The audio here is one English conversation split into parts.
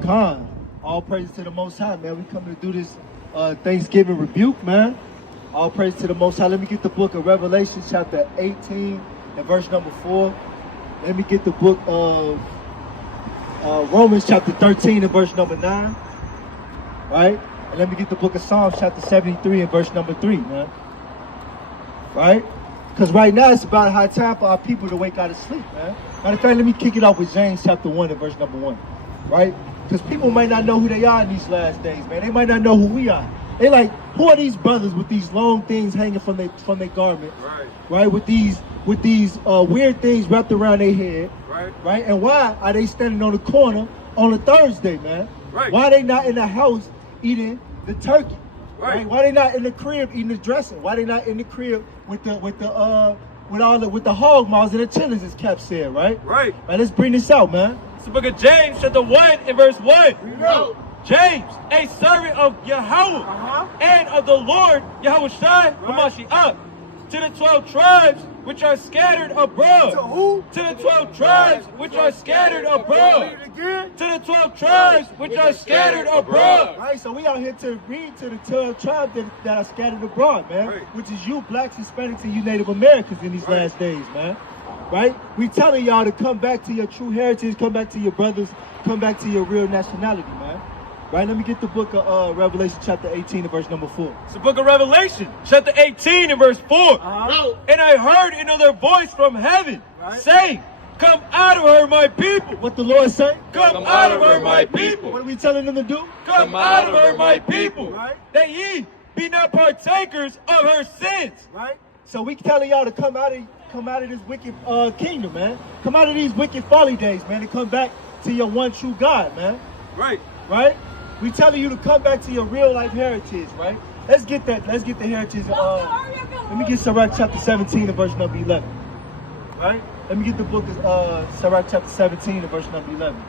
Khan. All praise to the Most High, man. We coming to do this Thanksgiving rebuke, man. All praise to the Most High. Let me get the book of Revelation, chapter 18 and verse number 4. Let me get the book of Romans, chapter 13 and verse number 9. Right? And let me get the book of Psalms, chapter 73 and verse number 3, man. Right? Because right now it's about high time for our people to wake out of sleep, man. Matter of fact, let me kick it off with James chapter 1 and verse number 1. Right? Because people might not know who they are in these last days, man. They might not know who we are. They like, who are these brothers with these long things hanging from their garment? Right? With these weird things wrapped around their head. Right? And why are they standing on the corner on a Thursday, man? Why are they not in the house eating the turkey? Right? Why they not in the crib eating the dressing? Why they not in the crib with the hog maws and the chilies, as Cap said, right? Right. Let's bring this out, man. It's the book of James, chapter 1 and verse 1. James, a servant of Yahweh and of the Lord Yahushua Hamashiach, to the 12 tribes which are scattered abroad. To who? To the 12 tribes which are scattered abroad. To the 12 tribes which are scattered abroad. Right, so we out here to read to the 12 tribes that are scattered abroad, man. Which is you, blacks, Hispanics, and you Native Americans in these last days, man. Right? We telling y'all to come back to your true heritage, come back to your brothers, come back to your real nationality, man. Right, let me get the book of Revelation chapter 18 and verse number 4. It's the book of Revelation, chapter 18 and verse 4. And I heard another voice from heaven saying, come out of her, my people. What the Lord say? Come out of her, my people. What are we telling them to do? Come out of her, my people. That ye be not partakers of her sins. Right? So we telling y'all to come out of this wicked kingdom, man. Come out of these wicked folly days, man, and come back to your one true God, man. Right? We telling you to come back to your real life heritage, right? Let's get the heritage. Let me get Sirach chapter 17 and verse number 11. Right? Let me get the book of Sirach chapter 17 and verse number 11.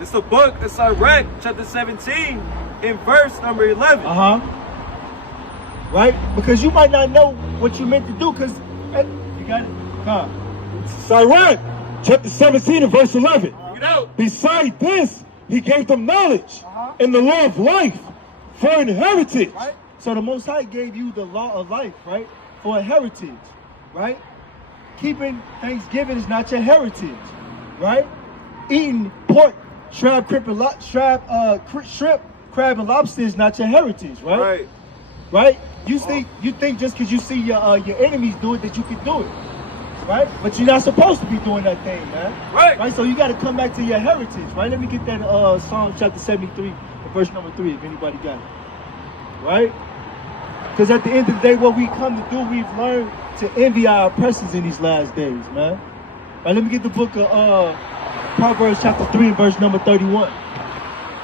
It's the book of Sirach chapter 17 and verse number 11. Right? Because you might not know what you meant to do, because you got it? Sirach chapter 17 and verse 11. You know. Beside this, he gave them knowledge and the law of life for an heritage. Right? So the Most High gave you the law of life, right? For a heritage, right? Keeping Thanksgiving is not your heritage, right? Eating pork, shrimp, crab, and lobster is not your heritage, right? Right? You think just because you see your enemies do it that you can do it. Right? But you're not supposed to be doing that thing, man. Right? So you got to come back to your heritage, right? Let me get that Psalm chapter 73, verse number 3, if anybody got it. Right? Because at the end of the day, what we come to do, we've learned to envy our oppressors in these last days, man. Right, let me get the book of Proverbs chapter 3 and verse number 31.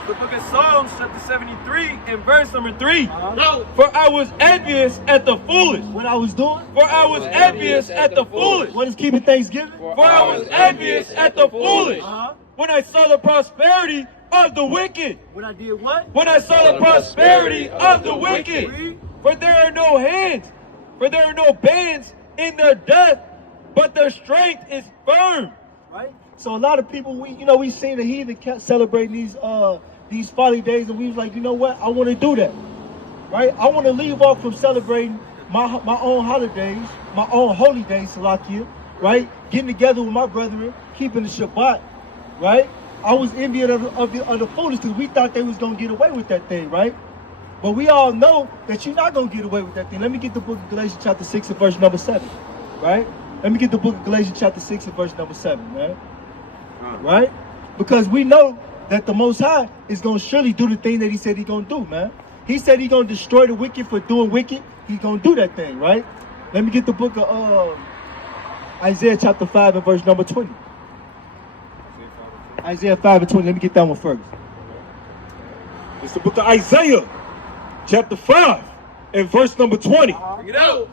The book of Psalms chapter 73 and verse number 3. For I was envious at the foolish. What I was doing? For I was envious at the foolish. What is keeping Thanksgiving? For I was envious at the foolish. When I saw the prosperity of the wicked. When I did what? When I saw the prosperity of the wicked. For there are no hands, for there are no bands in their death, but their strength is firm. Right? So a lot of people, we seen the heathen celebrating these folly days, and we was like, you know what? I want to do that, right? I want to leave off from celebrating my own holidays, my own holy days, Salakia, right? Getting together with my brethren, keeping the Shabbat, right? I was envious of the foolish because we thought they was going to get away with that thing, right? But we all know that you're not going to get away with that thing. Let me get the book of Galatians chapter 6 and verse number 7, right? Let me get the book of Galatians chapter 6 and verse number 7, man. Right? Because we know that the Most High is going to surely do the thing that he said he's going to do, man. He said he's going to destroy the wicked for doing wicked. He's going to do that thing, right? Let me get the book of Isaiah chapter 5 and verse number 20. Isaiah 5 and 20. Let me get that one first. It's the book of Isaiah chapter 5 and verse number 20. Bring it out.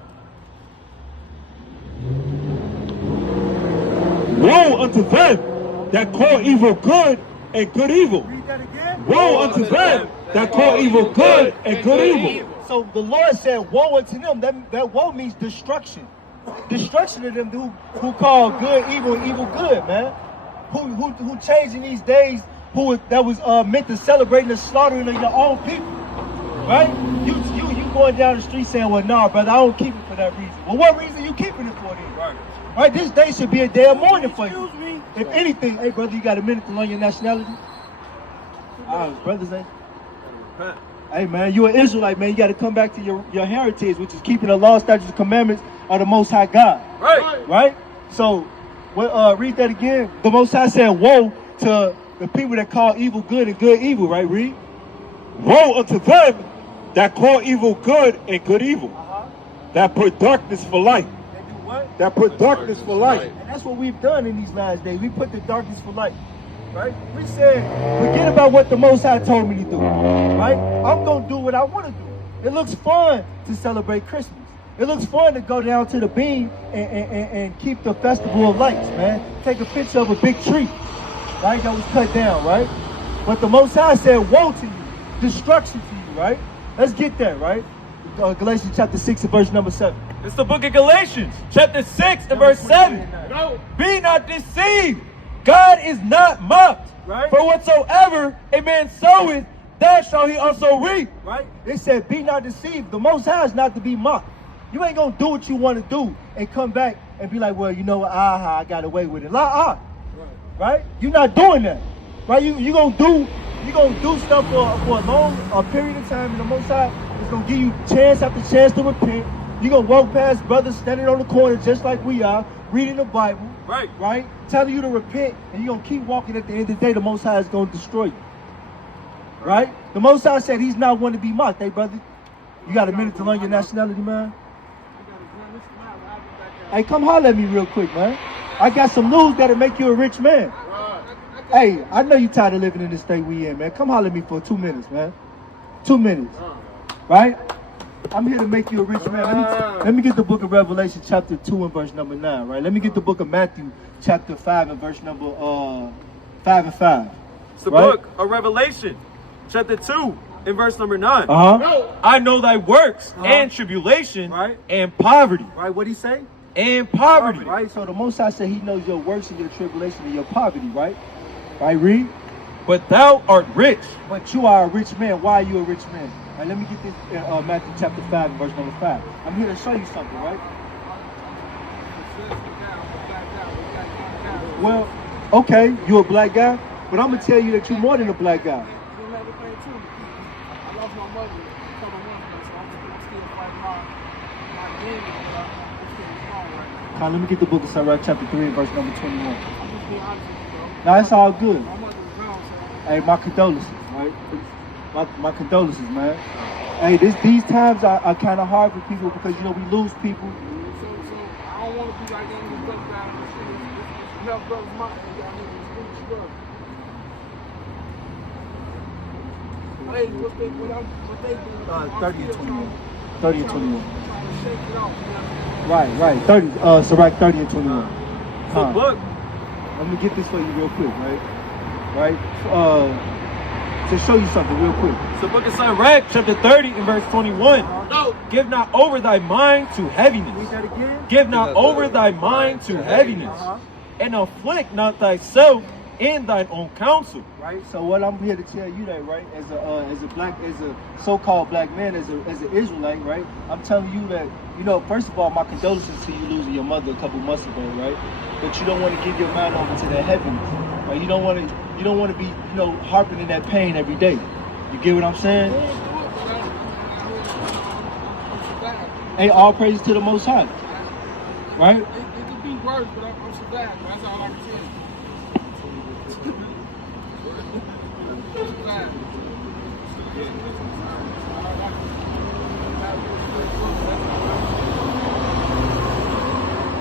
Woe unto them that call evil good and good evil. Read that again. Woe unto them that call evil good and good evil. So the Lord said, woe unto them. That woe means destruction. destruction of them who call good evil and evil good, man. Who changing these days that was meant to celebrate the slaughtering of your own people, right? You going down the street saying, well, nah, brother, I don't keep it for that reason. Well, what reason you keeping it for then? Right? This day should be a day of mourning for you. Excuse me. If anything, hey, brother, you got a minute to learn your nationality? Brothers, hey, man, you're an Israelite, man. You got to come back to your heritage, which is keeping the law, statutes, and commandments of the Most High God. Right? So, read that again. The Most High said, woe to the people that call evil good and good evil, right? Read. Woe unto them that call evil good and good evil, that put darkness for light. They do what? That put darkness for light. And that's what we've done in these last days. We put the darkness for light, right? We said, forget about what the Most High told me to do, right? I'm going to do what I want to do. It looks fun to celebrate Christmas. It looks fun to go down to the beam and keep the festival of lights, man. Take a picture of a big tree, right, that was cut down, right? But the Most High said, woe to you, destruction to you, right? Let's get that, right? Galatians chapter 6 and verse number 7. It's the book of Galatians, chapter 6 and verse 7. Be not deceived. God is not mocked. Right. For whatsoever a man soweth, that shall he also reap. Right? It said, be not deceived. The Most High is not to be mocked. You ain't going to do what you want to do and come back and be like, well, you know what? I got away with it. Right? You're not doing that. Right? You're going to do stuff for a long period of time, and the Most High is going to give you chance after chance to repent. You're going to walk past brothers standing on the corner just like we are, reading the Bible. Right? Telling you to repent, and you're going to keep walking. At the end of the day, the Most High is going to destroy you. Right? The Most High said he's not one to be mocked. Hey, brother, you got a minute to learn your nationality, man? Hey, come holler at me real quick, man. I got some news that'll make you a rich man. Hey, I know you tired of living in this state we in, man. Come holler at me for 2 minutes, man. 2 minutes. Right? I'm here to make you a rich man. Let me get the book of Revelation chapter 2 and verse number 9, right? Let me get the book of Matthew chapter 5 and verse number 5 and 5. It's the book of Revelation, chapter 2 and verse number 9. I know thy works and tribulation and poverty. Right, what'd he say? And poverty. Right, so the Most High said he knows your works and your tribulation and your poverty, right? Right, read. But thou art rich. But you are a rich man. Why are you a rich man? Right, let me get this Matthew chapter 5 and verse number 5. I'm here to show you something, right? Well, okay, you're a black guy, but I'm going to tell you that you're more than a black guy. Let me get the book of Sirach chapter 3 and verse number 21. Now, it's all good. Hey, my condolences, right? My condolences, man. Hey, these times are kind of hard for people because, you know, we lose people. So I don't want to be like any of the stuff down in the street. Help brothers mock me down here in the street. Hey, what they do? 30 and 21. 30 and 21. Shake it off, Right. 30. Sirach 30 and 21. So look. Let me get this for you real quick, right? To show you something real quick. So book of Sirach, chapter 30 and verse 21. Give not over thy mind to heaviness. Read that again. Give not over thy mind to heaviness. And afflict not thyself in thine own counsel. Right. So what I'm here to tell you that, right, as a so-called black man, as an Israelite, right, I'm telling you that, you know, first of all, my condolences to you losing your mother a couple months ago, right? But you don't want to give your mind over to that heaviness, right? You don't want to be, you know, harping in that pain every day. You get what I'm saying? Hey, all praise to the Most High, right? It could be worse, but I'm surviving. That's all I can tell you.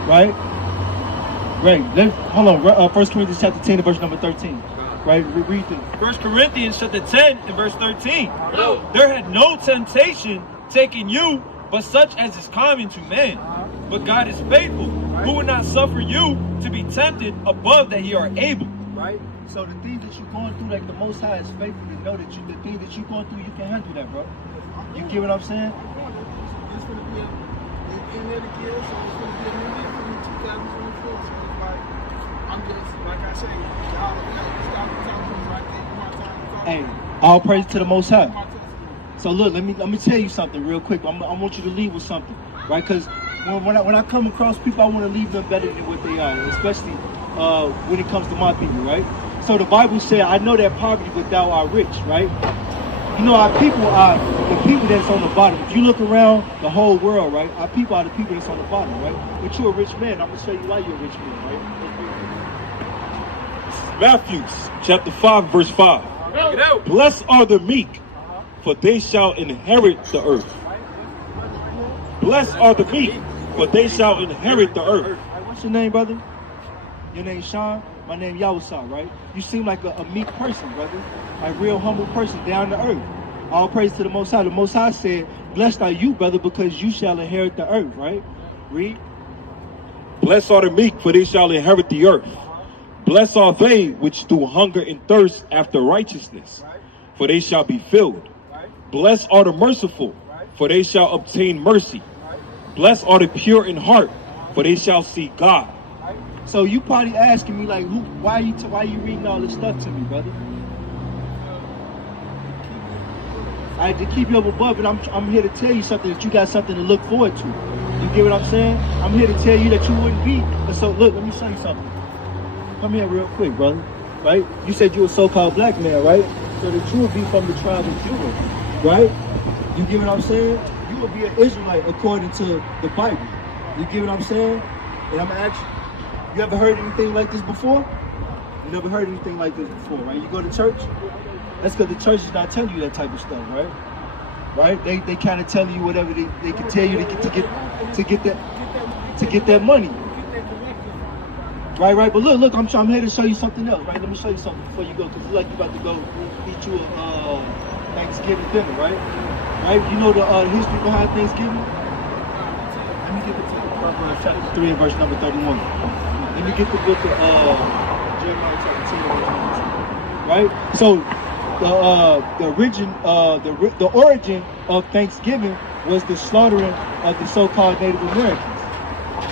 Right? Hold on. 1 Corinthians chapter 10 and verse number 13. Right? Read through. 1 Corinthians chapter 10 and verse 13. There had no temptation taken you, but such as is common to men. But God is faithful, who will not suffer you to be tempted above that ye are able. Right? So the things that you're going through, like the Most High is faithful to know that the things that you're going through, you can handle that, bro. You get what I'm saying? getting there to give, so it's going to be a new year for me, 2024. So it's like, I'm just, like I say, y'all stop talking right there. My time to talk. Hey, all praise to the Most High. My testimony. So look, let me tell you something real quick. I want you to leave with something, right? Because when I come across people, I want to leave them better than what they are, especially when it comes to my people, right? So the Bible said, "I know that poverty, but thou art rich," right? You know, our people are the people that's on the bottom. If you look around the whole world, right, our people are the people that's on the bottom, right? But you're a rich man. I'm gonna show you why you're a rich man, right? Matthew chapter 5, verse 5. Blessed are the meek, for they shall inherit the earth. Blessed are the meek, for they shall inherit the earth. Right, what's your name, brother? Your name Sean? My name Yawasah, right? You seem like a meek person, brother. A real humble person, down to earth. All praise to the Most High. The Most High said, "Blessed are you, brother, because you shall inherit the earth," right? Read. Blessed are the meek, for they shall inherit the earth. Blessed are they which do hunger and thirst after righteousness, for they shall be filled. Blessed are the merciful, for they shall obtain mercy. Blessed are the pure in heart, for they shall see God. So you probably asking me like, why you reading all this stuff to me, brother? I to keep you up above, and I'm here to tell you something that you got something to look forward to. You get what I'm saying? I'm here to tell you that you wouldn't be. So look, let me show you something. Come here real quick, brother. Right? You said you were a so-called black man, right? So that you would be from the tribe of Judah, right? You get what I'm saying? You would be an Israelite according to the Bible. You get what I'm saying? And I'm asking you ever heard anything like this before? You never heard anything like this before, right? You go to church? That's because the church is not telling you that type of stuff, right? Right? They kind of tell you whatever they can tell you to get that money. Right. But look, I'm here to show you something else, right? Let me show you something before you go, because it's like you about to go eat you a Thanksgiving dinner, right? Right? You know the history behind Thanksgiving? Let me get the Proverbs chapter 3 and verse number 31. Let me get the book of Jeremiah chapter 2 and verse number 2. Right? So the origin of Thanksgiving was the slaughtering of the so-called Native Americans,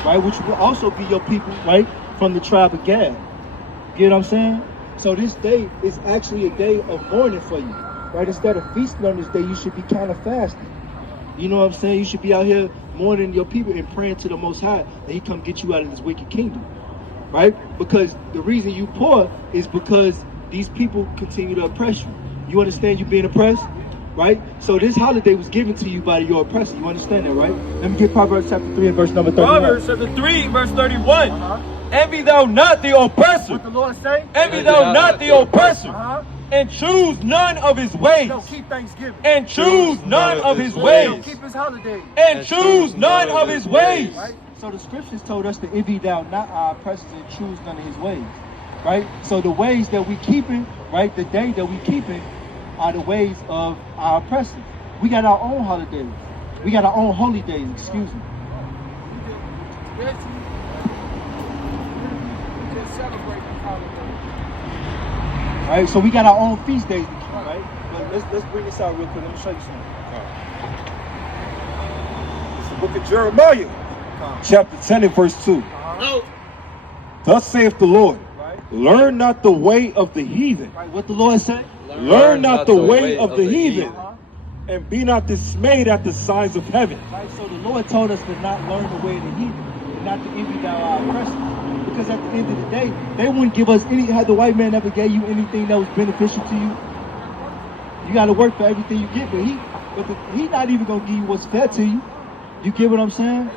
right? Which will also be your people, right? From the tribe of Gad. You get what I'm saying? So this day is actually a day of mourning for you, right? Instead of feasting on this day, you should be kind of fasting. You know what I'm saying? You should be out here mourning your people and praying to the Most High that He come get you out of this wicked kingdom, right? Because the reason you poor is because these people continue to oppress you. You understand you being oppressed, right? So this holiday was given to you by your oppressor. You understand that, right? Let me get Proverbs chapter 3 and verse number 31. Proverbs chapter 3, verse 31. Envy thou not the oppressor. What the Lord say? Envy thou not the oppressor. And choose none of his ways. No, keep Thanksgiving. And choose none of his ways. Keep his holiday. And choose none of his ways. Right? So the scriptures told us to envy thou not our oppressors and choose none of his ways. Right? So the ways that we keeping, right, the day that we keeping are the ways of our oppressors. We got our own holidays. We got our own holy days, excuse me. Right? So we got our own feast days to keep, right? But let's bring this out real quick. Let me show you something. It's the book of Jeremiah, chapter 10 and verse 2. Thus saith the Lord, learn not the way of the heathen. Right? What the Lord said? Learn not the way of the heathen, and be not dismayed at the signs of heaven. Right? So the Lord told us to not learn the way of the heathen, and not to envy thou our oppressors. Because at the end of the day, they wouldn't give us any. Had the white man ever gave you anything that was beneficial to you? You got to work for everything you get, but he not even gonna give you what's fair to you. You get what I'm saying?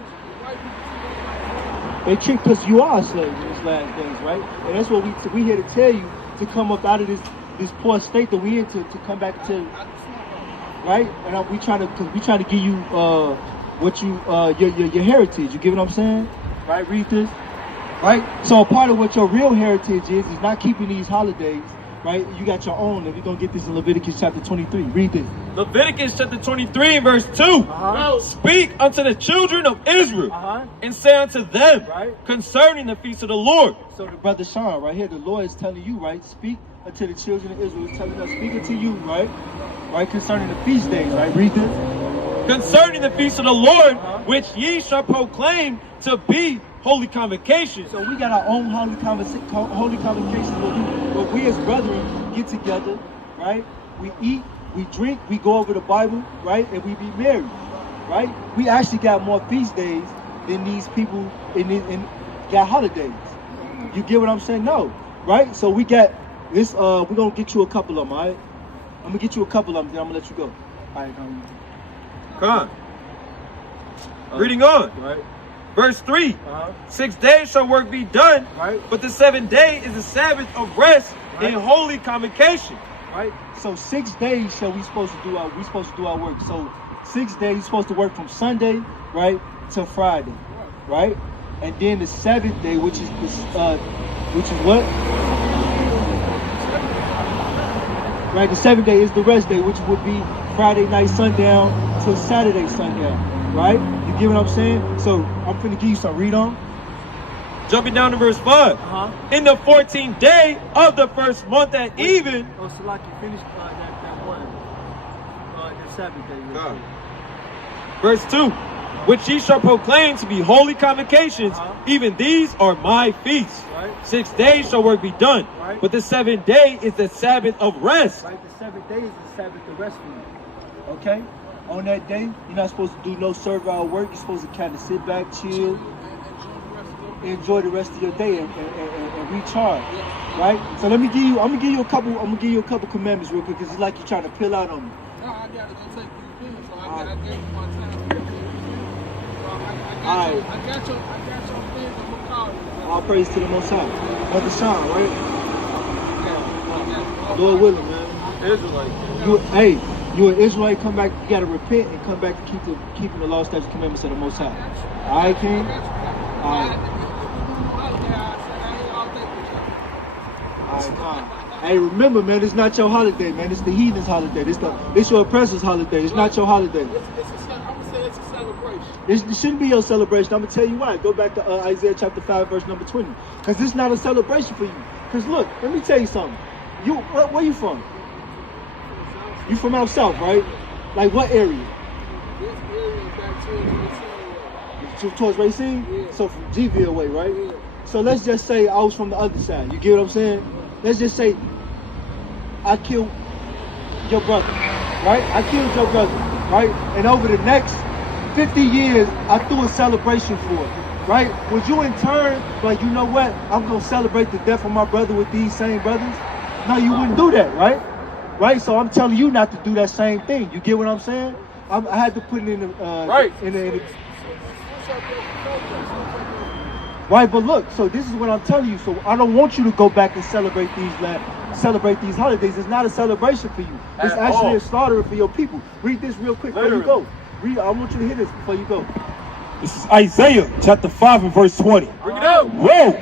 They trick because you are a slave in these last days, right? And that's what we here to tell you, to come up out of this poor state that we in, to come back to, right? And we trying to give you what you your heritage. You get what I'm saying? Right? Read this. Right? So a part of what your real heritage is not keeping these holidays, right? You got your own, and we're going to get this in Leviticus chapter 23. Read this. Leviticus chapter 23 verse 2. Speak unto the children of Israel and say unto them concerning the feast of the Lord. So the brother Sean, right here, the Lord is telling you, right? Speak unto the children of Israel. He's telling us, speak unto you, right? Right? Concerning the feast days, right? Read this. concerning the feast of the Lord, which ye shall proclaim to be holy convocations. So we got our own holy convocations where we as brethren get together, right? We eat, we drink, we go over the Bible, right? And we be married, right? We actually got more feast days than these people in got holidays. You get what I'm saying? No, right? So we got this. We're gonna get you a couple of them, all right? I'm gonna get you a couple of them, then I'm gonna let you go. All right, Come on. Reading on. Right. Verse 3. 6 days shall work be done, Right. but the 7th day is the Sabbath of rest and holy convocation. Right. So 6 days we supposed to do our work. So 6 days you're supposed to work from Sunday, right, to Friday, right? And then the 7th day, which is what? Right. The 7th day is the rest day, which would be Friday night sundown to Saturday sundown. Right? You get what I'm saying? So I'm finna give you some read on. Jumping down to verse 5. In the 14th day of the first month at even. Oh, so like you finished that one. The 7th day. Verse 2. Which ye shall proclaim to be holy convocations, even these are my feasts. Right. 6 days shall work be done, Right. but the 7th day is the Sabbath of rest. Right, the 7th day is the Sabbath of rest for you. Okay? On that day, you're not supposed to do no servile work. You're supposed to kind of sit back, chill, enjoy the rest of your day and recharge. Right? So I'm gonna give you a couple commandments real quick, because it's like you're trying to peel out on me. No, I gotta go take these pills, so I gave you my time. Alright. I got your things, I'm gonna call you. All praise to the Most High. Brother Sean, right? Lord willing, man. Israelite. You an Israelite, come back, you gotta repent and come back to keeping the law, statutes, commandments of the Most High. All right, King? All right. Hey, remember, man, it's not your holiday, man. It's the heathen's holiday. It's your oppressor's holiday. It's not your holiday. I'm gonna say it's a celebration. It shouldn't be your celebration. I'm gonna tell you why. Go back to Isaiah chapter 5, verse number 20. Because it's not a celebration for you. Because look, let me tell you something. Where you from? You from out south, right? Like what area? This area back Towards Racine? Yeah. So from GV away, right? Yeah. So let's just say I was from the other side. You get what I'm saying? Let's just say I killed your brother, right? I killed your brother, right? And over the next 50 years, I threw a celebration for it, right? Would you in turn, like, you know what? I'm going to celebrate the death of my brother with these same brothers? No, you wouldn't do that, right? Right? So I'm telling you not to do that same thing. You get what I'm saying? I had to put it in the... Right. Right, but look, so this is what I'm telling you. So I don't want you to go back and celebrate these holidays. It's not a celebration for you. It's At actually all. a slaughter for your people. Read this real quick before you go. Read. I want you to hear this before you go. This is Isaiah chapter 5 and verse 20. Bring it out. Woe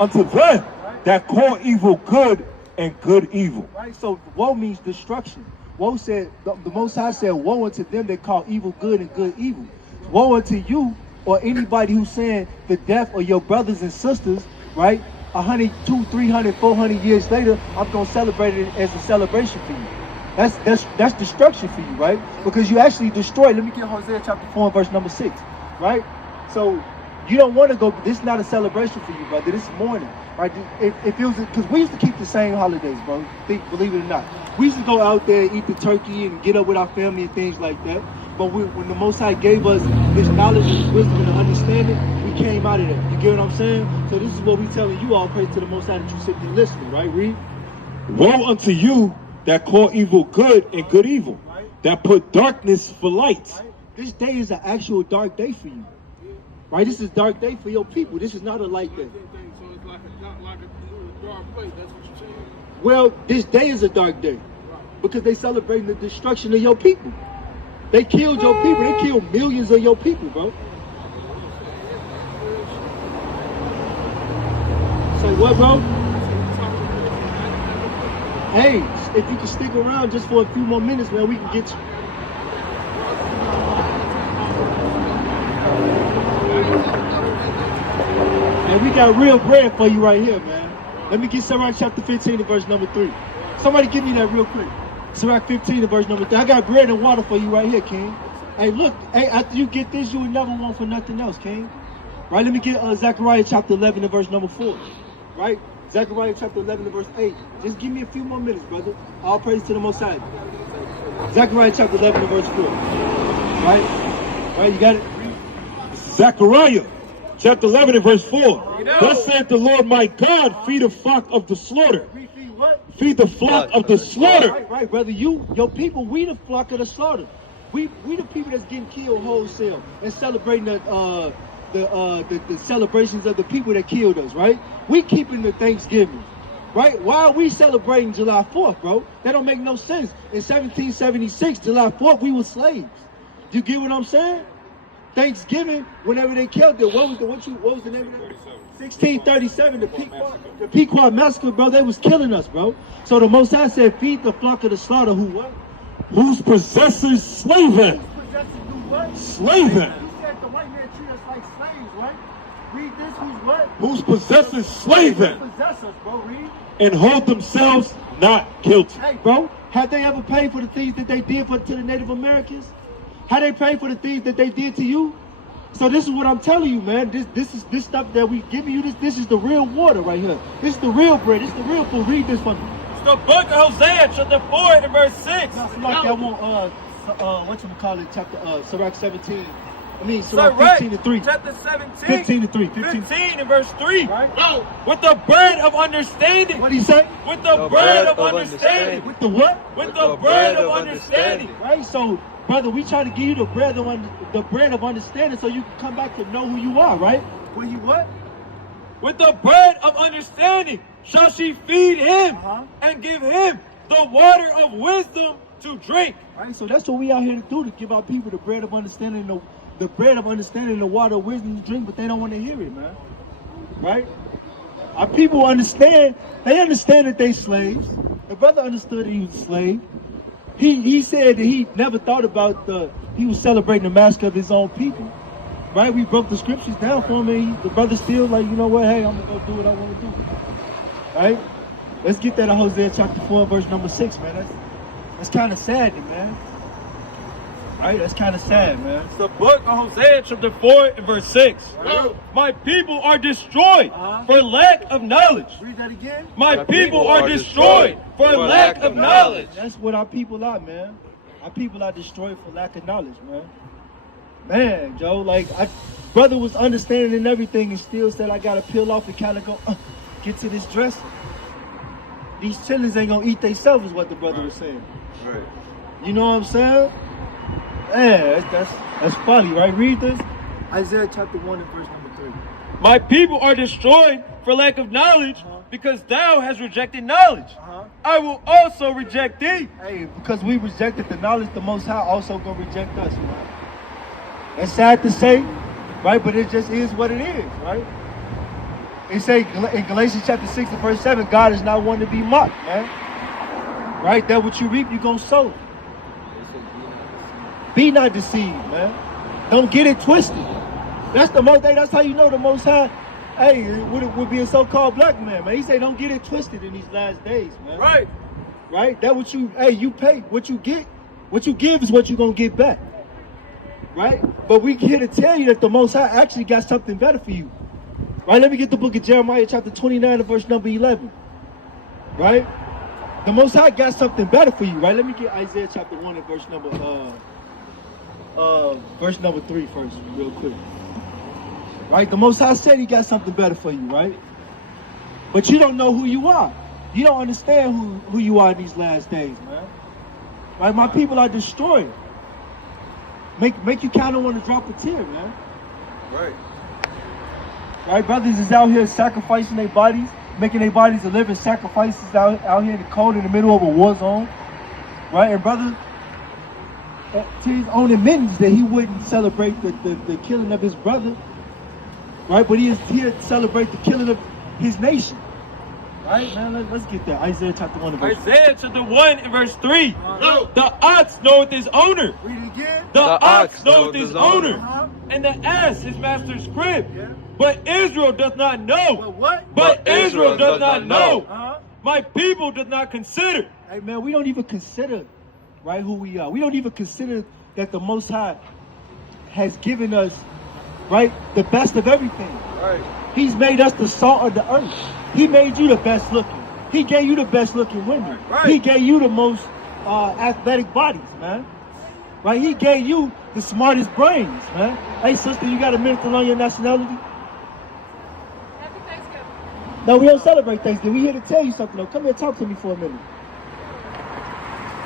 unto them that call evil good and good evil. Right. So woe means destruction. Woe said the Most High said, "Woe unto them that call evil good and good evil." Woe unto you or anybody who's saying the death of your brothers and sisters, right? 100, 200, 300, 400 years later, I'm gonna celebrate it as a celebration for you. That's destruction for you, right? Because you actually destroyed. Let me get Hosea chapter 4 and verse number 6, right? So you don't want to go. This is not a celebration for you, brother. This is mourning, right? If it was, because we used to keep the same holidays, bro. Believe it or not, we used to go out there, eat the turkey, and get up with our family and things like that. But when the Most High gave us this knowledge and this wisdom and understanding, we came out of that. You get what I'm saying? So this is what we telling you all. Praise to the Most High that you sit there listening, right? Read. Woe unto you that call evil good and good evil, that put darkness for light. Right? This day is an actual dark day for you, right? This is a dark day for your people. This is not a light day. So it's like a dark place. That's what you're saying? Well, this day is a dark day because they celebrating the destruction of your people. They killed your people. They killed millions of your people, bro. Say what, bro? Hey, if you can stick around just for a few more minutes, man, we can get you. And we got real bread for you right here, man. Let me get Sirach chapter 15 and verse number 3. Somebody give me that real quick. Sirach 15 and verse number 3. I got bread and water for you right here, King. Hey, look, hey, after you get this, you will never want for nothing else, King. Right, let me get Zechariah chapter 11 and verse number 4. Right? Zechariah chapter 11 and verse 8. Just give me a few more minutes, brother. All praise to the Most High. Zechariah chapter 11 and verse 4. Right? Right, you got it? Zechariah chapter 11 and verse 4. You know. Thus saith the Lord my God, feed the flock of the slaughter. Feed what? Feed the flock of the slaughter. Right, brother. Your people, we the flock of the slaughter. We the people that's getting killed wholesale and celebrating the celebrations of the people that killed us, right? We keeping the Thanksgiving, right? Why are we celebrating July 4th, bro? That don't make no sense. In 1776, July 4th, we were slaves. You get what I'm saying? Thanksgiving, whenever they killed it, what was the name of that? 1637, the Pequot Massacre, bro. They was killing us, bro. So the Most High said, feed the flock of the slaughter. Who what? Whose possessors slave them. Whose possessors do what? Slave them. You said the white man treat us like slaves, right? Read this. Who's what? Whose possessors slave them. Possess us, bro. Read. And hold themselves not guilty. Hey, bro, have they ever paid for the things that they did to the Native Americans? Have they paid for the things that they did to you? So this is what I'm telling you, man. This stuff that we giving you. This is the real water right here. This is the real bread. This is the real food. Read this for me. It's the book of Hosea, chapter 4 and verse 6. Now, like that one, whatchamacallit, chapter, Sirach 17. I mean, So Sirach right, 15 to 3. chapter 17. 15 to 3. 15 and verse 3. Right? No. With the bread of understanding. What do you say? With the bread of understanding. With the what? With the bread of understanding. Right? So, brother, we try to give you the bread of understanding so you can come back to know who you are, right? Who you what? With the bread of understanding shall she feed him and give him the water of wisdom to drink. Right? So that's what we out here to do, to give our people the bread of understanding, the bread of understanding, the water of wisdom to drink, but they don't want to hear it, man. Right? Our people understand, they understand that they slaves. The brother understood that he was a slave. He said that he never thought about he was celebrating the massacre of his own people. Right? We broke the scriptures down for him, and the brother still like, you know what, hey, I'm going to go do what I want to do. Right? Let's get that in Hosea chapter 4, verse number 6, man. That's kind of sad, man. Right? That's kind of sad, man. It's the book of Hosea, chapter 4 and verse 6. Right. My people are destroyed for lack of knowledge. Read that again. My people are destroyed for lack of knowledge. That's what our people are, man. Our people are destroyed for lack of knowledge, man. Man, Joe, like, brother was understanding and everything and still said, I got to peel off and kind of go, get to this dressing. These chillins ain't going to eat themselves is what the brother was saying. Right. You know what I'm saying? Man, that's funny, right? Read this. Isaiah chapter 1 and verse number 3. My people are destroyed for lack of knowledge because thou hast rejected knowledge. I will also reject thee. Hey, because we rejected the knowledge, the Most High also going to reject us, man. It's sad to say, right? But it just is what it is, right? It say in Galatians chapter 6 and verse 7, God is not one to be mocked, man. Right? That what you reap, you're going to sow. Be not deceived, man. Don't get it twisted. That's how you know the Most High, hey, would be a so-called black man, man. He say don't get it twisted in these last days, man. Right. Right? That what you pay. What you give is what you're going to get back. Right? But we here to tell you that the Most High actually got something better for you. Right? Let me get the book of Jeremiah chapter 29 and verse number 11. Right? The Most High got something better for you. Right? Let me get Isaiah chapter 1 and verse number 3 first, real quick. Right? The Most High said he got something better for you, right? But you don't know who you are. You don't understand who you are in these last days, man. Right? My people are destroyed. Make you kind of want to drop a tear, man. Right. Right? Brothers is out here sacrificing their bodies, making their bodies a living sacrifices out here in the cold in the middle of a war zone. Right? And brother, to his own admittance that he wouldn't celebrate the killing of his brother. Right? But he is here to celebrate the killing of his nation. Right, man, let's get there. Isaiah chapter 1 and verse 3. Isaiah chapter 1 and verse 3. The ox knoweth his owner. Read it again. The ox knoweth his owner. And the ass his master's crib. Yeah. But Israel doth not know. But what? But Israel doth not know. My people doth not consider. Hey, man, we don't even consider, right, who we are. We don't even consider that the Most High has given us, right, the best of everything. Right. He's made us the salt of the earth. He made you the best looking. He gave you the best looking women. Right. He gave you the most athletic bodies, man. Right? He gave you the smartest brains, man. Hey, sister, you got a minute to learn your nationality? Happy Thanksgiving. No, we don't celebrate Thanksgiving. We here to tell you something, though. Come here, talk to me for a minute.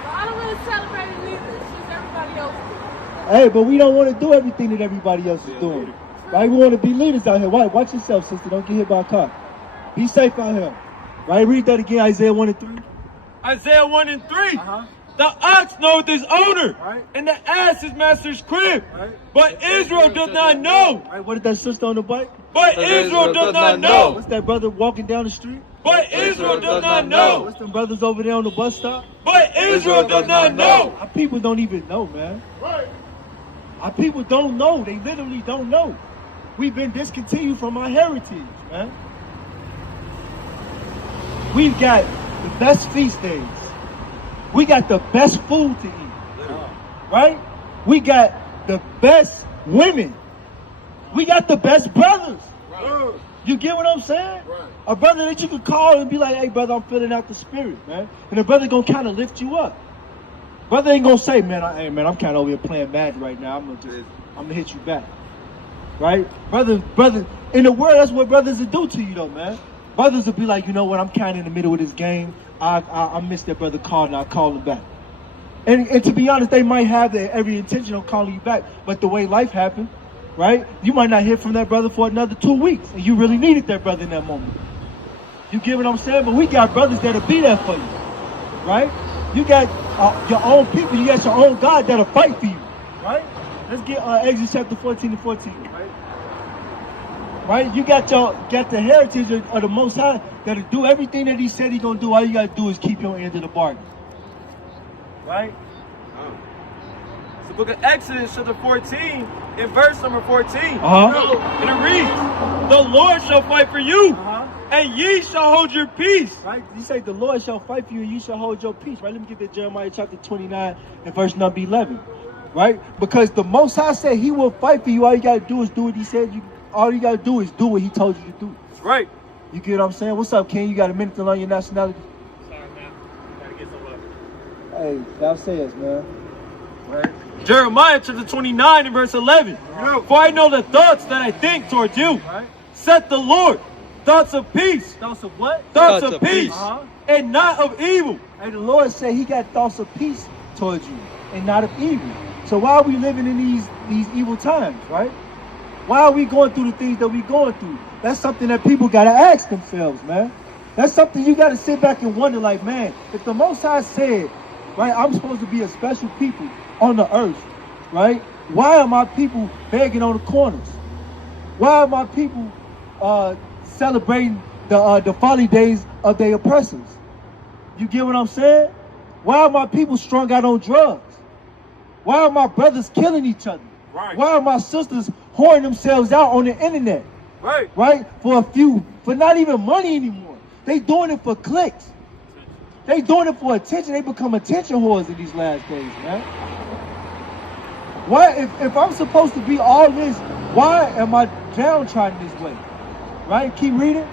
Well, I don't really celebrate it either. It's just everybody else doing. Hey, but we don't want to do everything that everybody else is doing. Right? We want to be leaders out here. Right? Watch yourself, sister. Don't get hit by a car. Be safe out here. Right? Read that again, Isaiah 1 and 3. Isaiah 1 and 3. The ox knoweth his owner, Right. and the ass his master's crib. Right. But Israel does not know. Right? What did that sister on the bike? But Israel does not know. What's that brother walking down the street? But Israel does not know. What's them brothers over there on the bus stop? But Israel does not know. Our people don't even know, man. Our people don't know. They literally don't know. We've been discontinued from our heritage, man. We've got the best feast days. We got the best food to eat. Right? We got the best women. We got the best brothers. You get what I'm saying? A brother that you could call and be like, hey, brother, I'm filling out the spirit, man. And the brother gonna kind of lift you up. Brother ain't gonna say, man, hey, man, I'm kind of over here playing Madden right now. I'm gonna hit you back. Right? Brother, in the world, that's what brothers will do to you, though, man. Brothers will be like, you know what, I'm kind of in the middle of this game. I missed that brother call and I'll call him back. And to be honest, they might have every intention of calling you back, but the way life happened, right? You might not hear from that brother for another 2 weeks, and you really needed that brother in that moment. You get what I'm saying? But we got brothers that'll be there for you, right? You got your own people, you got your own God that'll fight for you, right? Let's get Exodus chapter 14 and 14, right? Right? You got the heritage of the Most High that'll do everything that He said He's gonna do. All you gotta do is keep your end of the bargain. Right? It's the book of Exodus, chapter 14, in verse number 14. And it reads, the Lord shall fight for you, and ye shall hold your peace. Right? You say the Lord shall fight for you and you shall hold your peace. Right? Let me get that Jeremiah chapter 29 and verse number 11. Right? Because the Most High said He will fight for you. All you gotta do is do what He said. All you gotta do is do what He told you to do. Right. You get what I'm saying? What's up, King? You got a minute to learn your nationality? Sorry, man. Gotta get some love. Hey, thou sayest, man. Right. Jeremiah chapter 29 and verse 11. For I know the thoughts that I think towards you, Right? saith the Lord, thoughts of peace. Thoughts of what? Thoughts of peace, Uh-huh. and not of evil. And the Lord said He got thoughts of peace towards you and not of evil. So why are we living in these evil times, right? Why are we going through the things that we're going through? That's something that people got to ask themselves, man. That's something you got to sit back and wonder, like, man, if the Most High said, right, I'm supposed to be a special people on the earth, right? Why are my people begging on the corners? Why are my people celebrating the folly days of their oppressors? You get what I'm saying? Why are my people strung out on drugs? Why are my brothers killing each other? Right. Why are my sisters whoring themselves out on the internet? Right. Right? For not even money anymore. They doing it for clicks. They doing it for attention. They become attention whores in these last days, man. Why, if I'm supposed to be all this, why am I downtrodden this way? Right? Keep reading.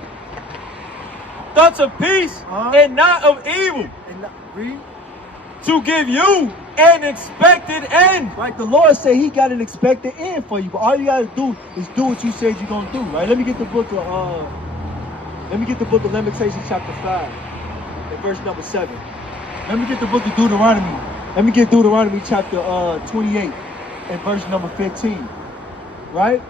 Thoughts of peace, and not of evil, And read. to give you an expected end. Right? The Lord said He got an expected end for you, but all you gotta do is do what you said you're gonna do. Right? Let me get the book of Lamentations chapter 5 and verse number 7. Let me get the book of Deuteronomy. Let me get Deuteronomy chapter 28 and verse number 15. Right?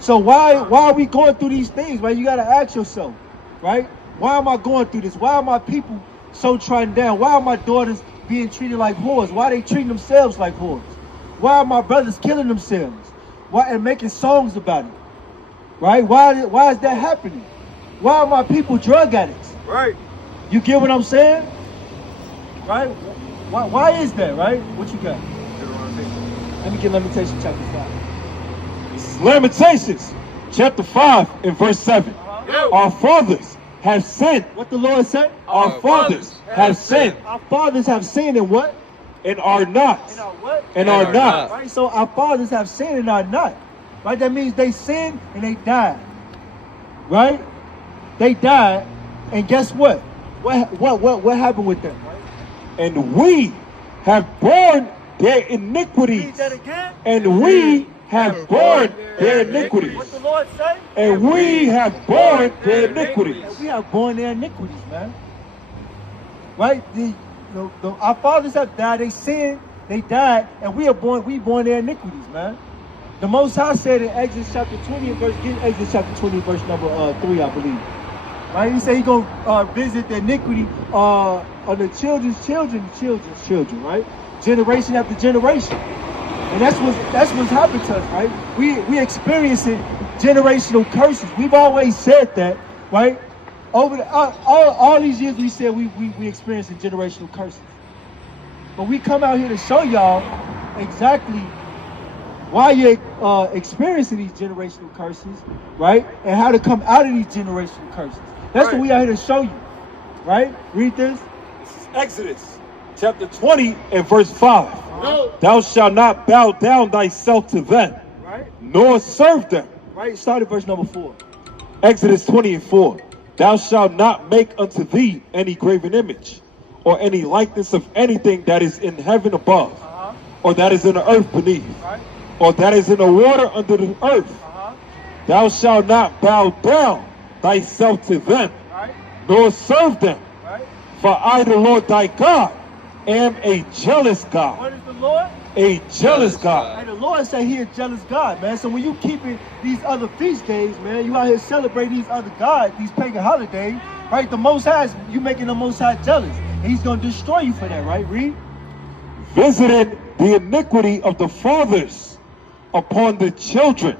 So why are we going through these things? Right? You gotta ask yourself, right? Why am I going through this? Why are my people so trodden down? Why are my daughters being treated like whores? Why are they treating themselves like whores? Why are my brothers killing themselves? Why and making songs about it? Right? Why is that happening? Why are my people drug addicts? Right. You get what I'm saying? Right? Why is that, right? What you got? Let me get Lamentations chapter 5. This is Lamentations chapter 5 and verse 7. Our fathers have sinned. What the Lord said? Our fathers have sinned Our fathers have sinned and what? and are not. And are what? And are not. Right? So our fathers have sinned and are not. Right? That means they sinned and they died. Right? They died, and guess what? What happened with them? Right? And we have borne their iniquities. Read that again. And we have borne their iniquities. What the Lord say? And we have borne their iniquities. And we have borne their iniquities, man. Right? Our fathers have died, they sinned, they died, and we born their iniquities, man. The Most High said in Exodus chapter 20 and Exodus chapter 20 verse number 3, I believe. Right? He said he's gonna visit the iniquity of the children's children, right? Generation after generation. And that's what's happened to us, right? We experiencing generational curses. We've always said that, right? Over all these years, we said we experiencing generational curses. But we come out here to show y'all exactly why you're experiencing these generational curses, right? And how to come out of these generational curses. That's what we are here to show you, right? Read this. This is Exodus chapter 20 and verse 5. Thou shalt not bow down thyself to them, Right? nor serve them. Right? Start at verse number 4. Exodus 20 and 4. Thou shalt not make unto thee any graven image, or any likeness of anything that is in heaven above, or that is in the earth beneath, Right? or that is in the water under the earth. Thou shalt not bow down thyself to them, Right? nor serve them. Right? For I, the Lord thy God, am a jealous God. What is the Lord? A jealous God. And the Lord said he a jealous God, man. So when you keeping these other feast days, man, you out here celebrating these other gods, these pagan holidays, right? The Most High, you making the Most High jealous. And he's going to destroy you for that, right? Read. Visited the iniquity of the fathers upon the children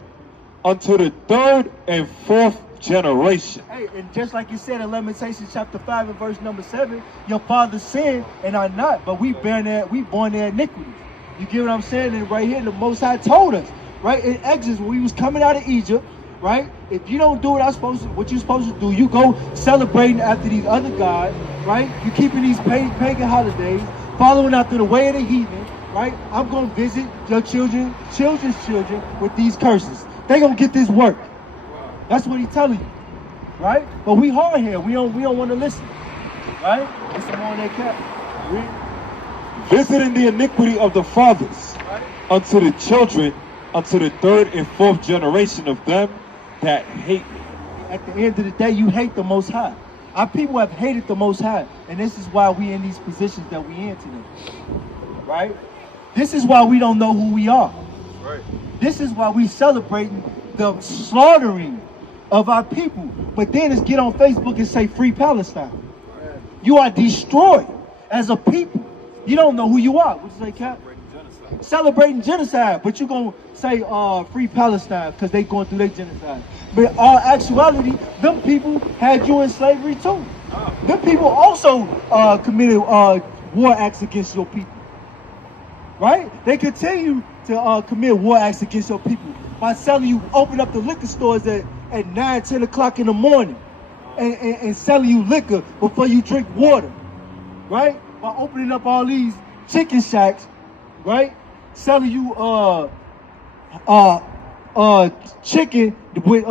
unto the third and fourth generation. Hey, and just like you said in Lamentations chapter 5 and verse number 7, your fathers sinned and are not, but we born their iniquities. You get what I'm saying? And right here, the Most High told us, right, in Exodus, when we was coming out of Egypt, right, if you don't do what you're supposed to do, you go celebrating after these other gods, right? You keeping these pagan holidays, following after the way of the heathen, right? I'm going to visit your children's children with these curses. They going to get this work. That's what he's telling you, right? But we hard here. We don't want to listen, right? It's some more on that cap. Read. Visiting the iniquity of the fathers unto the children, unto the third and fourth generation of them that hate me. At the end of the day, you hate the Most High. Our people have hated the Most High, and this is why we in these positions that we in today, right? This is why we don't know who we are. Right. This is why we celebrating the slaughtering of our people. But then it's get on Facebook and say free Palestine. You are destroyed as a people. You don't know who you are. What you say, Cap? Celebrating genocide. But you're going to say free Palestine because they going through their genocide. But in all actuality, them people had you in slavery too. Them people also committed war acts against your people. Right? They continue to commit war acts against your people by selling you, open up the liquor stores at 9, 10 o'clock in the morning and selling you liquor before you drink water. Right? By opening up all these chicken shacks, right? Selling you chicken with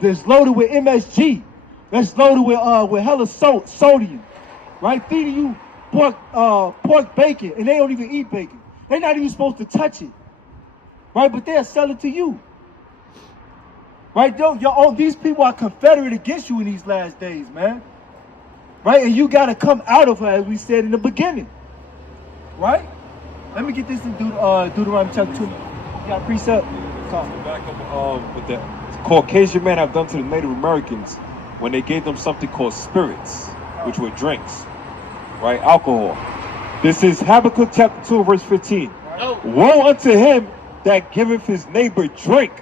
that's loaded with MSG, that's loaded with hella sodium, right? Feeding you pork bacon, and they don't even eat bacon. They're not even supposed to touch it, right? But they'll sell it to you, right? These people are confederate against you in these last days, man. Right? And you got to come out of her, as we said in the beginning. Right? Let me get this in Deuteronomy chapter 2. You got a precept? Back up with the Caucasian men have done to the Native Americans when they gave them something called spirits, which were drinks, right? Alcohol. This is Habakkuk chapter 2, verse 15. Woe unto him that giveth his neighbor drink,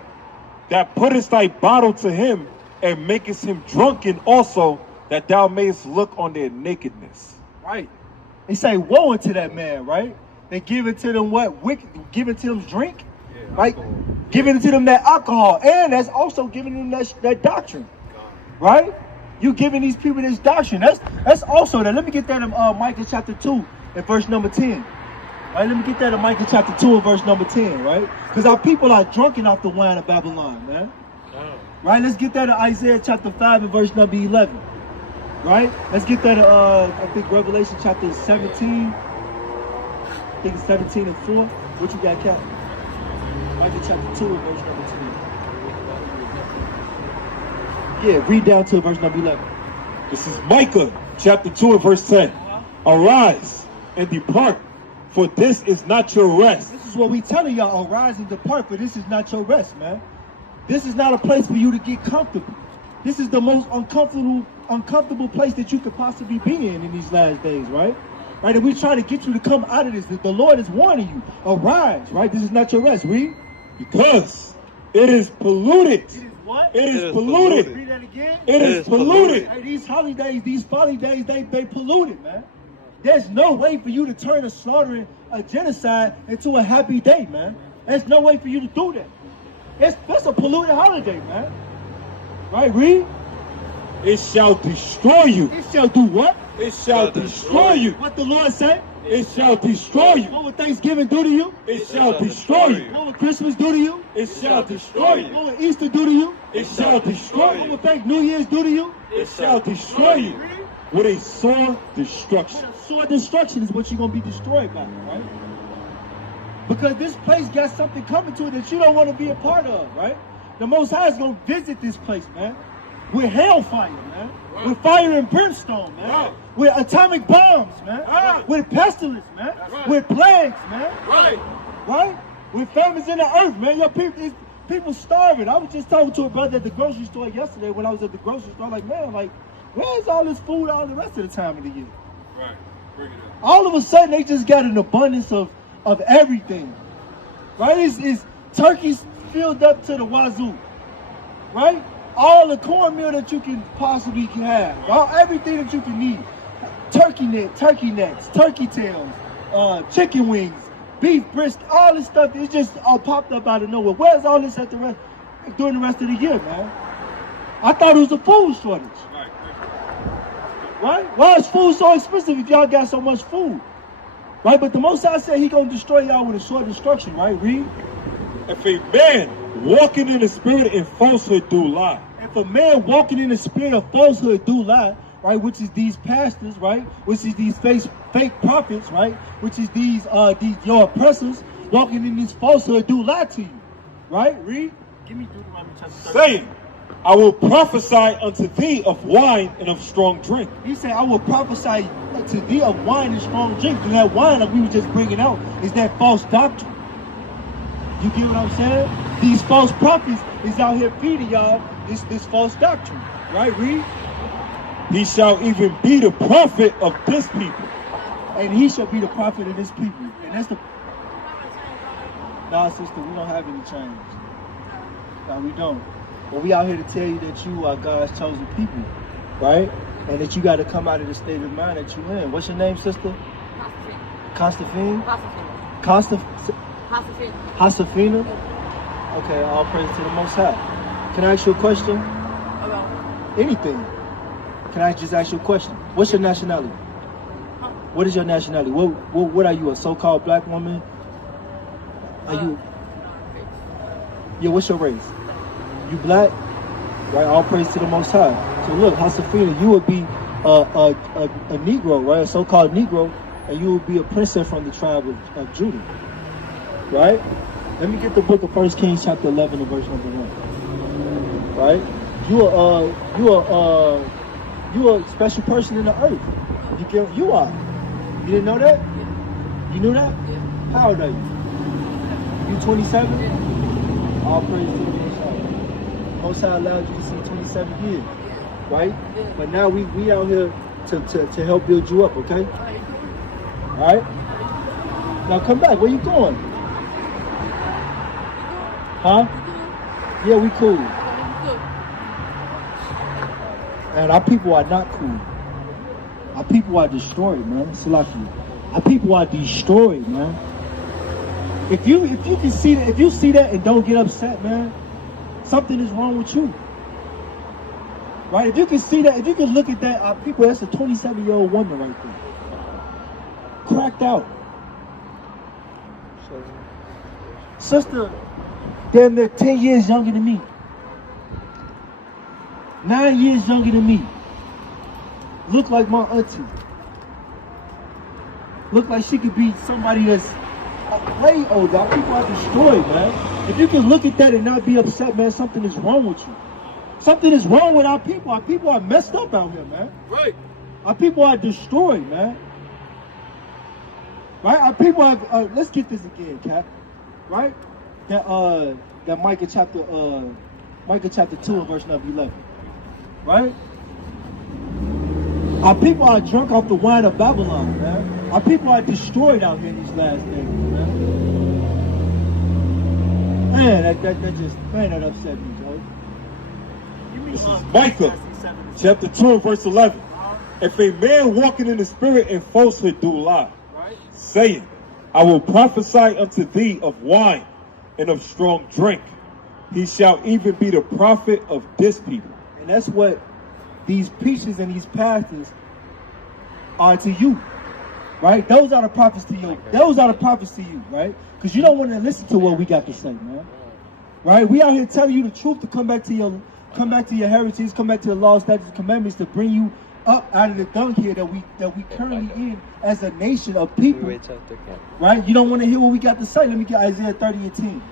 that puttest thy bottle to him, and makest him drunken also, that thou mayest look on their nakedness. Right. They say woe unto that man, right? They give it to them what? Give it to them drink? Yeah, right? Giving it to them that alcohol. And that's also giving them that doctrine. Right? You giving these people this doctrine. That's also that. Let me get that in Micah chapter 2 and verse number 10. Right, let me get that in Micah chapter 2 and verse number 10, right? Because our people are drunken off the wine of Babylon, man. Right, let's get that in Isaiah chapter 5 and verse number 11. Right? Let's get that in, I think, Revelation chapter 17. I think it's 17 and 4. What you got, Cap? Micah chapter 2 and verse number 10. Yeah, read down to verse number 11. This is Micah chapter 2 and verse 10. Arise and depart, for this is not your rest. This is what we telling y'all, arise and depart, for this is not your rest, man. This is not a place for you to get comfortable. This is the most uncomfortable place that you could possibly be in these last days, right? Right, and we try to get you to come out of this. The Lord is warning you, arise, right? This is not your rest, read. Because it is polluted. It is what? It is polluted. Read that again. It is polluted. Hey, these holidays, these folly days, they polluted, man. There's no way for you to turn a slaughtering, a genocide into a happy day, man. There's no way for you to do that. That's a polluted holiday, man. Right, read. It shall destroy you. It shall do what? It shall destroy you. What the Lord said? It shall destroy you. What will Thanksgiving do to you? It shall destroy you. What will Christmas do to you? It shall destroy you. What will Easter do to you? It shall destroy What you. will fake New Year's do to you? It shall destroy you with a sore destruction. Sword destruction is what you're going to be destroyed by, right? Because this place got something coming to it that you don't want to be a part of, right? The Most High is going to visit this place, man. With hellfire, man. Right. With fire and brimstone, man. Right. With atomic bombs, man. Right. With pestilence, man. Right. With plagues, man. Right. Right? With famines in the earth, man. Your people starving. I was just talking to a brother at the grocery store yesterday when I was at the grocery store. Like, man, like, where's all this food all the rest of the time of the year? Right. Bring it up. All of a sudden, they just got an abundance of everything. Right? It's turkeys filled up to the wazoo. Right? All the cornmeal that you can possibly have. Everything that you can need. Turkey necks, turkey tails, chicken wings, beef brisket, all this stuff. It's just all popped up out of nowhere. Where's all this during the rest of the year, man? I thought it was a food shortage. Right? Why is food so expensive if y'all got so much food? Right? But the Most High said he gonna destroy y'all with a short destruction, right? Read. If a man walking in the spirit and falsehood do lie. If a man walking in the spirit of falsehood do lie, right, which is these pastors, right, which is these fake prophets, right, which is these your oppressors walking in this falsehood do lie to you, right? Read. Give me Deuteronomy chapter 13. Saying, I will prophesy unto thee of wine and of strong drink. He said, I will prophesy to thee of wine and strong drink. And that wine that we were just bringing out is that false doctrine. You get what I'm saying? These false prophets is out here feeding y'all this false doctrine. Right, read? He shall even be the prophet of this people. And he shall be the prophet of this people. And that's the... Nah, sister, we don't have any change. No, we don't. But we out here to tell you that you are God's chosen people. Right? And that you got to come out of the state of mind that you're in. What's your name, sister? Constantine. Hasafina? Okay, all praise to the Most High. Can I ask you a question? Anything. Can I just ask you a question? What's your nationality? What is your nationality? What are you, a so-called black woman? Are you? Yeah, what's your race? You black? Right, all praise to the Most High. So look, Hasafina, you would be a Negro, right? A so-called Negro, and you would be a princess from the tribe of Judah. Right? Let me get the book of 1 Kings chapter 11 and verse number 1. Right? You are a special person in the earth. You are. You didn't know that? You knew that? How old are you? You 27? All praise to the Most High. Most High allowed you to see 27 years. Right? But now we out here to help build you up, okay? Alright? Now come back. Where you going? Huh? Yeah, we cool. And our people are not cool. Our people are destroyed, man. Salaki. Our people are destroyed, man. If you can see that, if you see that and don't get upset, man, something is wrong with you. Right? If you can see that, if you can look at that, our people, that's a 27-year-old woman right there. Cracked out. Sister, damn near 10 years younger than me. 9 years younger than me. Look like my auntie. Look like she could be somebody that's way older. Our people are destroyed, man. If you can look at that and not be upset, man, something is wrong with you. Something is wrong with our people. Our people are messed up out here, man. Right. Our people are destroyed, man. Right? Our people are, let's get this again, Cap. Right? That Micah chapter 2 and verse number 11. Right? Our people are drunk off the wine of Babylon, man. Our people are destroyed out here in these last days, man. Man, that upset me, Joe. This is Micah, chapter 2 and verse 11. If a man walking in the spirit and falsehood do lie, saying, I will prophesy unto thee of wine and of strong drink, he shall even be the prophet of this people. And that's what these preachers and these pastors are to you, right? Those are the prophets to you. Those are the prophets to you, right? Because you don't want to listen to what we got to say, man. Right? We out here telling you the truth to come back to your heritage, come back to the law, statutes, and commandments to bring you up out of the dung here that we currently in as a nation of people. Right? You don't want to hear what we got to say. Let me get Isaiah 30 and 10.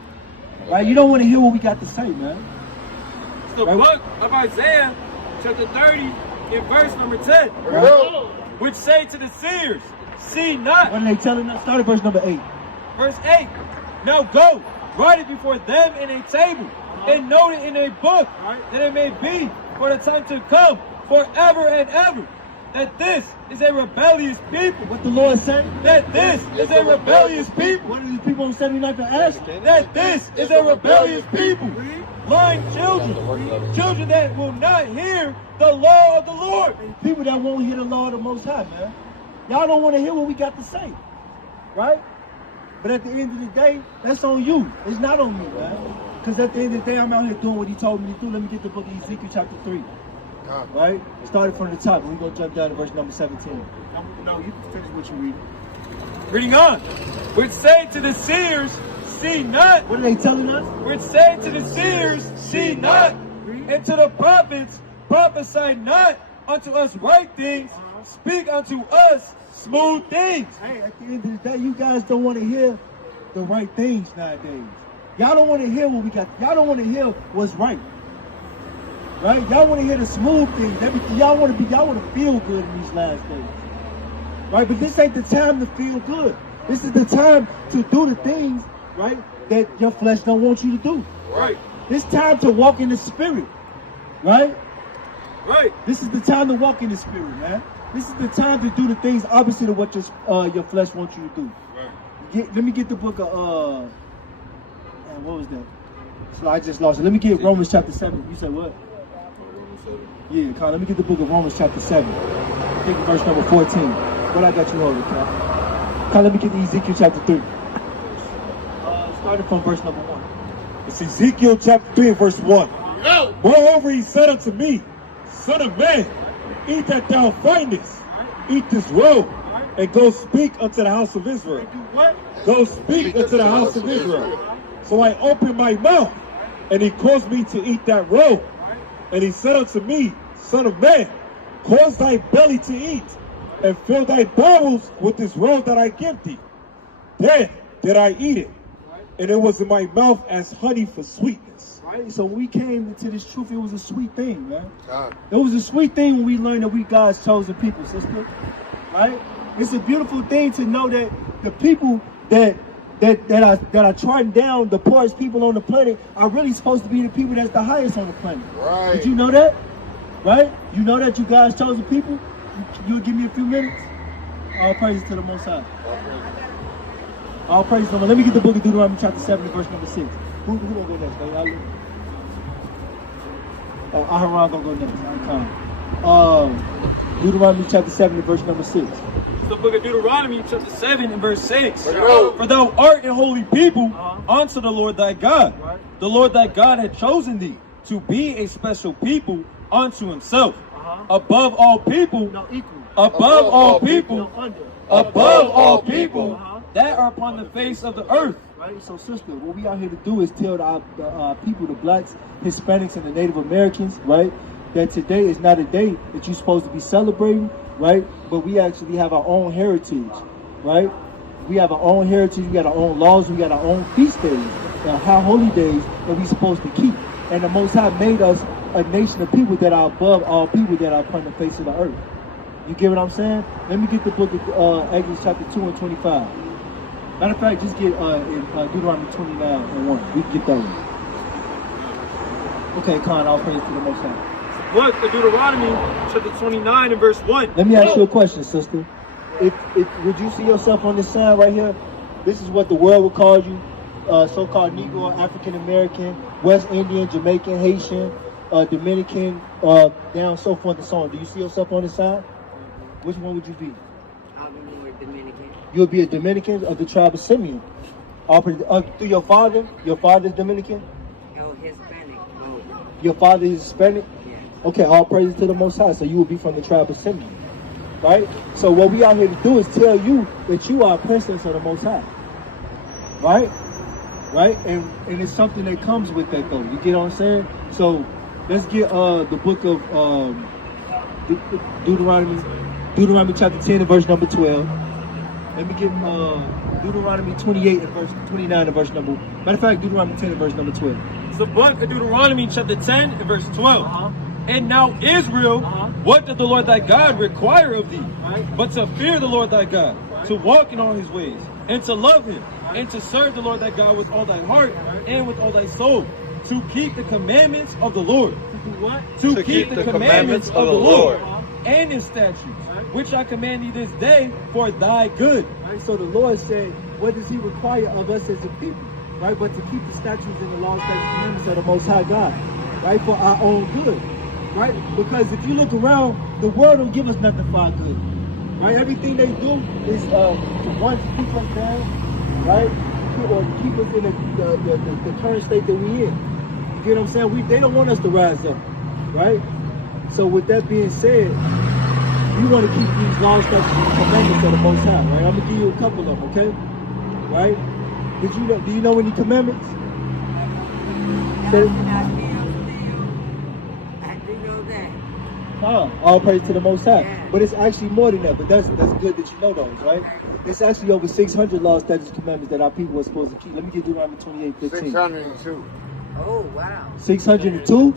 Right? You don't want to hear what we got to say, man. It's the book of Isaiah, chapter 30, in verse number 10. Right? Which say to the seers, see not. What are they telling us? Start at verse number 8. Verse 8. Now go, write it before them in a table, and note it in a book, that it may be for the time to come, forever and ever, that this is a rebellious people. What the Lord said? That this is a rebellious people. What are these people on 79th and Ash? That this is a rebellious people. Lying children that will not hear the law of the Lord. People that won't hear the law of the Most High, man. Y'all don't want to hear what we got to say, right? But at the end of the day, that's on you. It's not on me, man. Because at the end of the day, I'm out here doing what he told me to do. Let me get the book of Ezekiel chapter 3. Right? Started from the top. We're going to jump down to verse number 17. No, you can finish what you read. Reading on. Which say to the seers, see not. What are they telling us? Which say to the seers, see not. And to the prophets, prophesy not unto us right things, speak unto us smooth things. Hey, at the end of the day, you guys don't want to hear the right things nowadays. Y'all don't want to hear what we got. Y'all don't want to hear what's right. Right? Y'all want to hear the smooth things. Everything. Y'all want to feel good in these last days. Right? But this ain't the time to feel good. This is the time to do the things, right, that your flesh don't want you to do. Right. It's time to walk in the spirit. Right? Right. This is the time to walk in the spirit, man. This is the time to do the things opposite of what your flesh wants you to do. Right. Let me get the book of man, what was that? So I just lost it. Let me get Romans chapter 7. You said what? Yeah, Con, let me get the book of Romans chapter 7. I think verse number 14. What I got you over, Con? Con, let me get the Ezekiel chapter 3. Starting from verse number 1. It's Ezekiel chapter 3 and verse 1. No. Moreover, he said unto me, Son of man, eat that thou findest, eat this roll, and go speak unto the house of Israel. Go speak unto the house of Israel. So I opened my mouth, and he caused me to eat that roll. And he said unto me, Son of man, cause thy belly to eat, and fill thy bowels with this roll that I give thee. Then did I eat it, and it was in my mouth as honey for sweetness. Right? So when we came into this truth, it was a sweet thing, man. It was a sweet thing when we learned that we God's chosen people, sister. Right? It's a beautiful thing to know that the people that are trodden down, the poorest people on the planet, are really supposed to be the people that's the highest on the planet. Right. Did you know that? Right? You know that you God's chosen people? You'll give me a few minutes? All praises to the Most High. All praises to the Lord. Let me get the book of Deuteronomy chapter 7 verse number 6. Who gonna go next, baby? Aharon gonna go next. Deuteronomy chapter 7 verse number 6. It's the book of Deuteronomy, chapter 7, and verse 6. For thou art a holy people unto the Lord thy God. The Lord thy God had chosen thee to be a special people unto himself. Above all people, No, equal. above all people, No, under. above all people, that are upon the face of the earth. Right? So, sister, what we out here to do is tell the people, the blacks, Hispanics, and the Native Americans, right, that today is not a day that you're supposed to be celebrating, right? But we actually have our own heritage, right? We have our own heritage, we got our own laws, we got our own feast days, high holy days that we're supposed to keep. And the Most High made us a nation of people that are above all people that are upon the face of the earth. You get what I'm saying? Let me get the book of Exodus chapter 2 and 25. Matter of fact, just get in Deuteronomy 29 and 1. We can get that one. Okay, Khan, all praise to the Most High. Book of Deuteronomy, chapter 29 and verse 1. Let me ask you a question, sister. If would you see yourself on this sign right here? This is what the world would call you, so-called Negro, African American, West Indian, Jamaican, Haitian, Dominican, down so forth and so on. Do you see yourself on this sign? Which one would you be? I'll be more Dominican. You would be a Dominican of the tribe of Simeon. Through your father? Your father is Dominican? Oh, Hispanic. Oh, Your father is Hispanic? yes. Okay, all praises to the Most High. So you will be from the tribe of Simeon. Right? So what we out here to do is tell you that you are a princess of the Most High. Right? Right? And it's something that comes with that, though. You get what I'm saying? So let's get the book of Deuteronomy chapter 10 and verse number 12. Let me get Deuteronomy 28 and verse 29 and verse number. Matter of fact, Deuteronomy 10 and verse number 12. It's the book of Deuteronomy, chapter 10 and verse 12. And now, Israel, what did the Lord thy God require of thee? But to fear the Lord thy God, to walk in all his ways, and to love him, and to serve the Lord thy God with all thy heart and with all thy soul, to keep the commandments of the Lord. To keep the commandments of the Lord and his statutes, which I command thee this day for thy good. Right? So the Lord said, what does he require of us as a people? Right? But to keep the statutes and the laws, statutes, and commandments of the Most High God. Right? For our own good. Right? Because if you look around, the world don't give us nothing for our good. Right? Everything they do is to one, to keep us down, right? Or to keep us in the current state that we in. You get what I'm saying? They don't want us to rise up. Right? So with that being said, you want to keep these laws, statutes, and commandments of the Most High, right? I'm gonna give you a couple of them, okay? Right? Do you know any commandments? I do know that. All praise to the Most High. Yeah. But it's actually more than that. But that's good that you know those, right? It's actually over 600 laws, statutes, commandments that our people are supposed to keep. Let me get Deuteronomy 28:15. 602. Oh, wow. 602?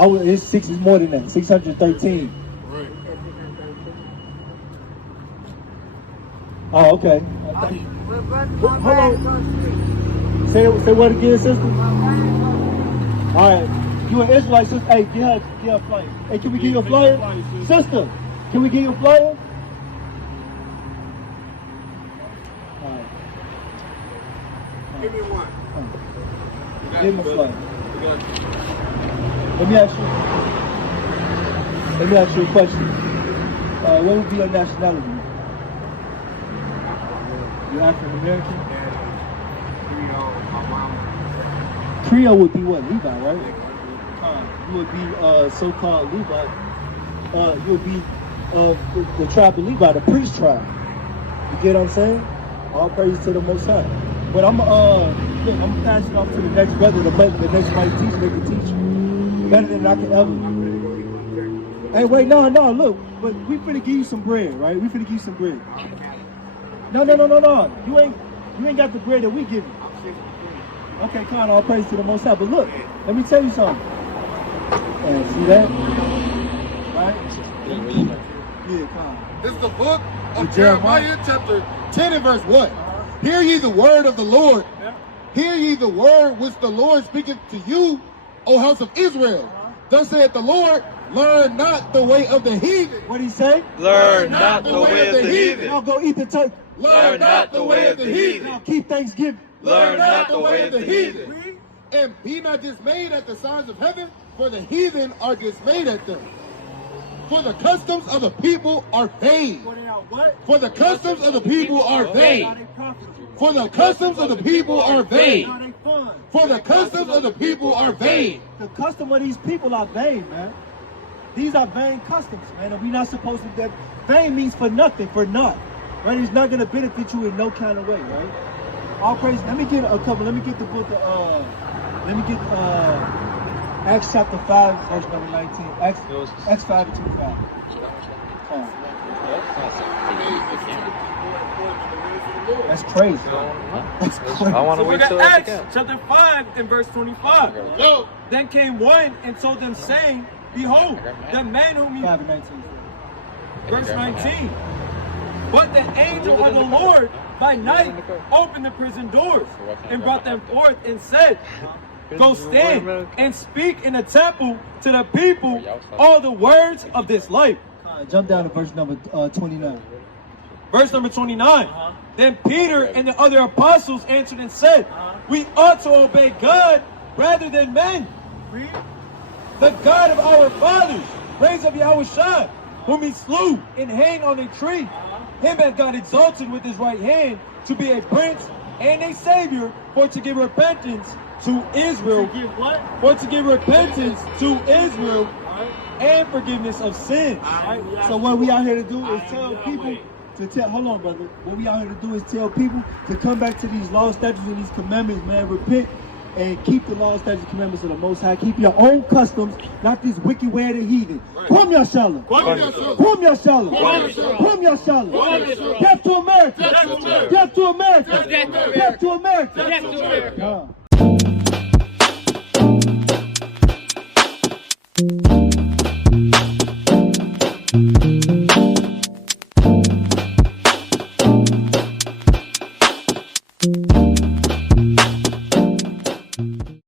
It's six is more than that. 613. Right. Oh, okay. Well, brother, Hold on. Say what again, sister? All right. You an Israelite, sister? Hey, get her a flyer. Hey, can we get you a flyer? Sister, can we get you a flyer? All right. Give me one. Give him a flyer. Let me ask you a question. What would be your nationality? You African American? Creole would be what? Levi, right? You would be so-called Levi. You would be the tribe of Levi, the priest tribe. You get what I'm saying? All praise to the Most High. But I'm gonna pass it off to the next brother, the next white teacher that can teach you better than I can ever. Hey, wait, no, look, but we finna give you some bread, right? We finna give you some bread. No. You ain't got the bread that we give you. Okay, Con, all praise to the Most High. But look, let me tell you something. See that? Right? Yeah, Con. This is the book of Jeremiah, chapter 10 and verse 1. Hear ye the word of the Lord. Hear ye the word which the Lord speaketh to you, O house of Israel. Thus saith the Lord, learn not the way of the heathen. What did he say? Learn not the way of the heathen. Now go eat the turkey. Learn not the way of the heathen. Now keep Thanksgiving. Learn not the way of the heathen. And be not dismayed at the signs of heaven, for the heathen are dismayed at them. For the customs of the people are vain. For the customs of the people are vain. For the customs of the people are vain. For the customs of the people are vain. The custom of these people are vain, man. These are vain customs, man, and we're not supposed to. That vain means for nothing, for naught. right? It's not gonna benefit you in no kind of way, right? All praise. Let me get a couple. Let me get the book of. Let me get Acts chapter 5, verse number 19. Acts 5 to 25. That's crazy. That's crazy. I want So to we're wait till going to it's Acts chapter 5 and verse 25. Yo, Then came one and told them, saying, Behold, the man whom you... 5 and 19. Verse 19. But the angel of the Lord by night opened the prison doors and brought them forth and said, Go stand and speak in the temple to the people all the words of this life. Jump down to verse number 29. Verse number 29. Then Peter and the other apostles answered and said, We ought to obey God rather than men. The God of our fathers raised up Yahushua, whom he slew and hanged on a tree. Him hath God exalted with his right hand to be a prince and a savior, for to give repentance to Israel. For to give repentance to Israel and forgiveness of sins. So what we out here to do is tell people to tell. Hold on, brother. What we out here to do is tell people to come back to these laws, statutes, and these commandments, man. Repent and keep the laws, statutes, and commandments of the Most High. Keep your own customs, not this wicked way of the heathen. Kwam Yashala. Kwam Yashala. Kwam Yashala. Death to America. Death to America. Death to America.